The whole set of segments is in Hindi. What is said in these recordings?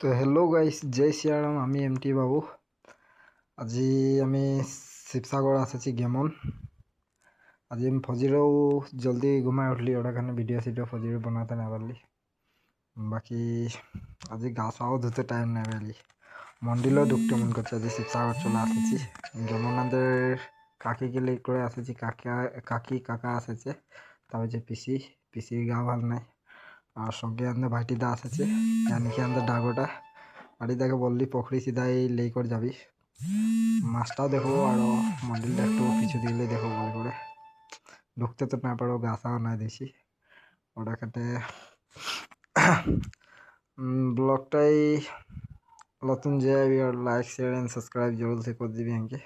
তো হেল্ল' গাইছ, জয় শ্ৰীৰাম। আমি এম টি বাবু। আজি আমি শিৱসাগৰ ଆସିছি গেমন। আজি আমি ফজিরেও জলদি ঘুমাই উঠলি, ওটার কারণে ভিডিও ফজিরে বানাতে না পারলি। বাকি আজি গা চাও ধুতে টাইম নাই পারলি। মন্দিরেও ঢুকতে মন করছে। আজি শিবসাগর চলে আসেছি গেমনাদের কাকিকে লেট করে আসেছি। কাকা আসেছে, তবে যে পিসির গা ভালো নাই। আর সঙ্গে আমাদের ভাইটিদা আসেছে, জানি কি আমাদের ডাগোটা ভাইটিদাকে বললি পকড়ি সিধাই লেই করে যাবি। মাছটাও দেখো আর মন্দিরটা একটু পিছু দিলে দেখো ভালো করে। ঢুকতে তো না পারো, গাছাও না দেখি ওটা কাটে। ব্লগটাই নতুন যে লাইক শেয়ার এন্ড সাবস্ক্রাইব জরুর সে করে দিবি আমাকে,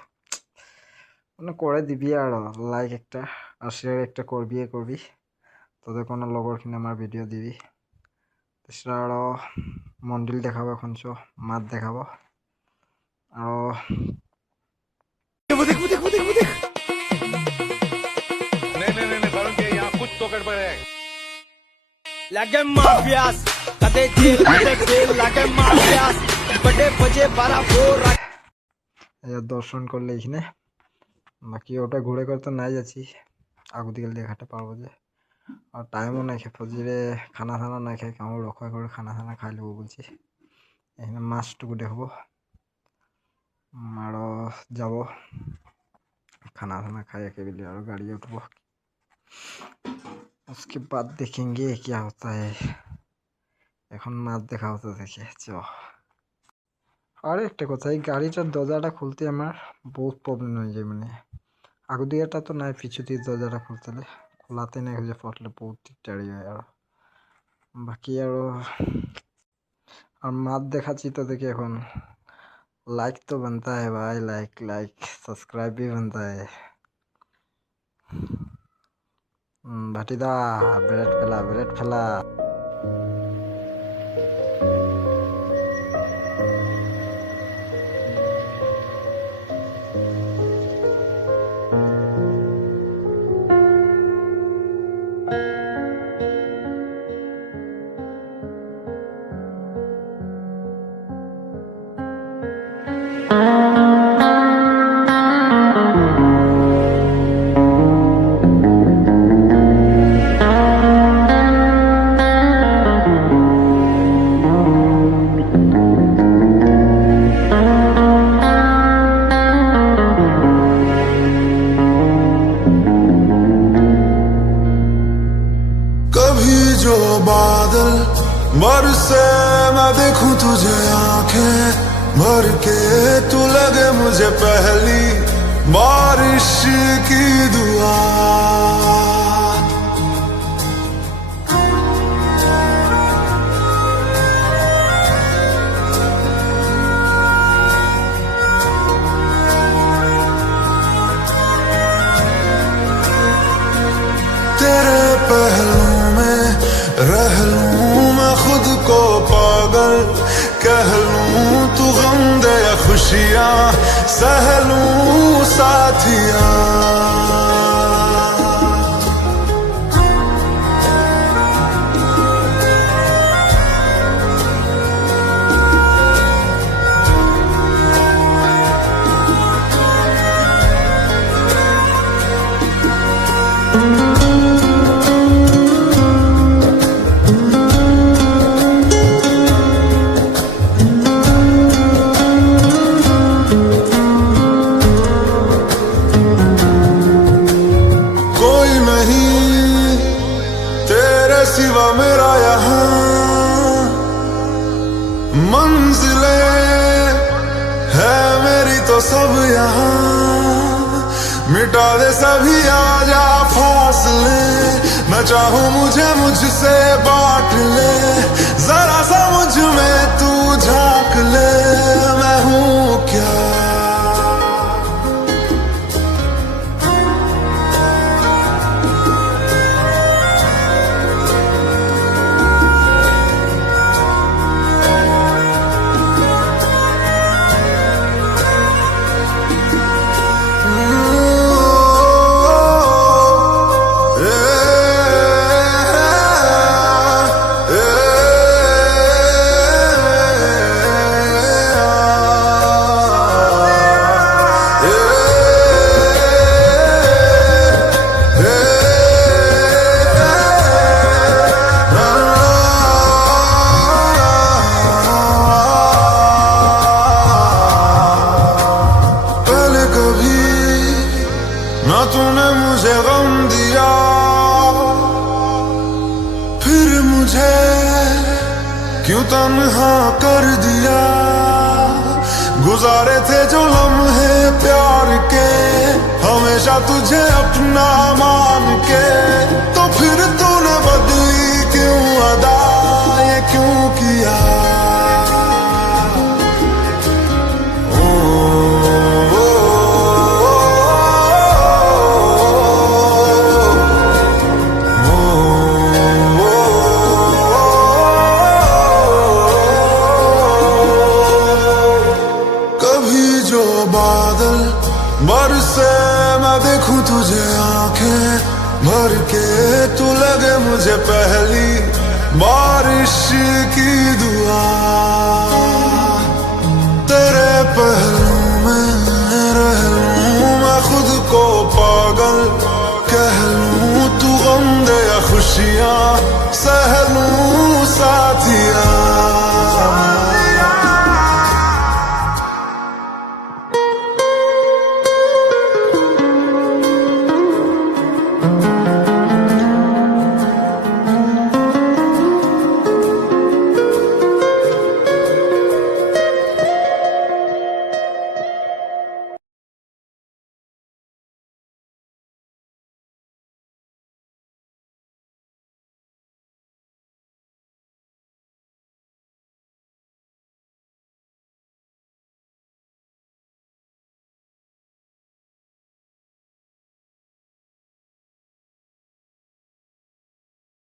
মানে করে দিবি। আর লাইক একটা আর শেয়ার একটা করবি তোদের কোনো লগর কিনে আমার ভিডিও দিবি। সেটা আরও মন্দির দেখাবো, এখন চো মাছ দেখাবো। আর लगे माफियास कदे जेल कदे बेल लगे माफियास बड़े बजे 12 দর্শন করলে এখানে। বাকি ওটা ঘুরে করতে নাই যাচ্ছি, আগু দিকে দেখাতে পারবো যে। আর টাইমও নাই খেয়ে ফজিরে খানা থানা নাই খাই, কেমন রক্ষা করে খানা থানা খাই নেবো বলছি। এখানে মাছটুকু দেখবো, আরও যাব खाना खाना खाए के लिए और गाड़ी उठबो। उसके बाद देखेंगे क्या होता है। এখন মাছ দেখা হতো দেখে চ। আর একটা কথা, এই গাড়িটার দরজাটা খুলতে আমার বহুত প্রবলেম হয়ে যায়। মানে আগু দিকেটা তো নাই, পিছু দিয়ে দরজাটা খুলতে খোলাতে নাই হয়ে পড়লে বহুত টিকটারি হয়। আর বাকি আর মাছ দেখাচ্ছি তো দেখি এখন। लाइक तो बनता है भाई, लाइक सब्सक्राइब भी बनता है। भाटीदा ब्रेड फेला जो बादल बरसे मैं देखूं तुझे आंखें भर के, तू लगे मुझे पहली बारिश की दुआ। तेरे पहलू रह लूं मैं खुद को पागल, कह लूं तू गम दे या खुशियां सह लूं साथिया। सिवा मेरा यहाँ मंजिलें है मेरी तो सब यहाँ, मिटा दे सभी आजा फासले, मैं चाहूँ मुझे मुझसे बांट ले, जरा सा मुझ में तू झांक ले, मैं हूँ क्या। मुझे गम दिया, फिर मुझे क्यों तन्हा कर दिया। गुजारे थे जो लम्हे प्यार के, हमेशा तुझे अपना मान के, तो फिर तूने बदली क्यों अदा, ये क्यों किया। बादल बरसे मैं देखूं तुझे आंखें भर के, तू लगे मुझे पहली बारिश की दुआ। तेरे पहलू में रह लूं मैं खुद को पागल कह लूं, तू गम दे या खुशियां सह लूं साथिया।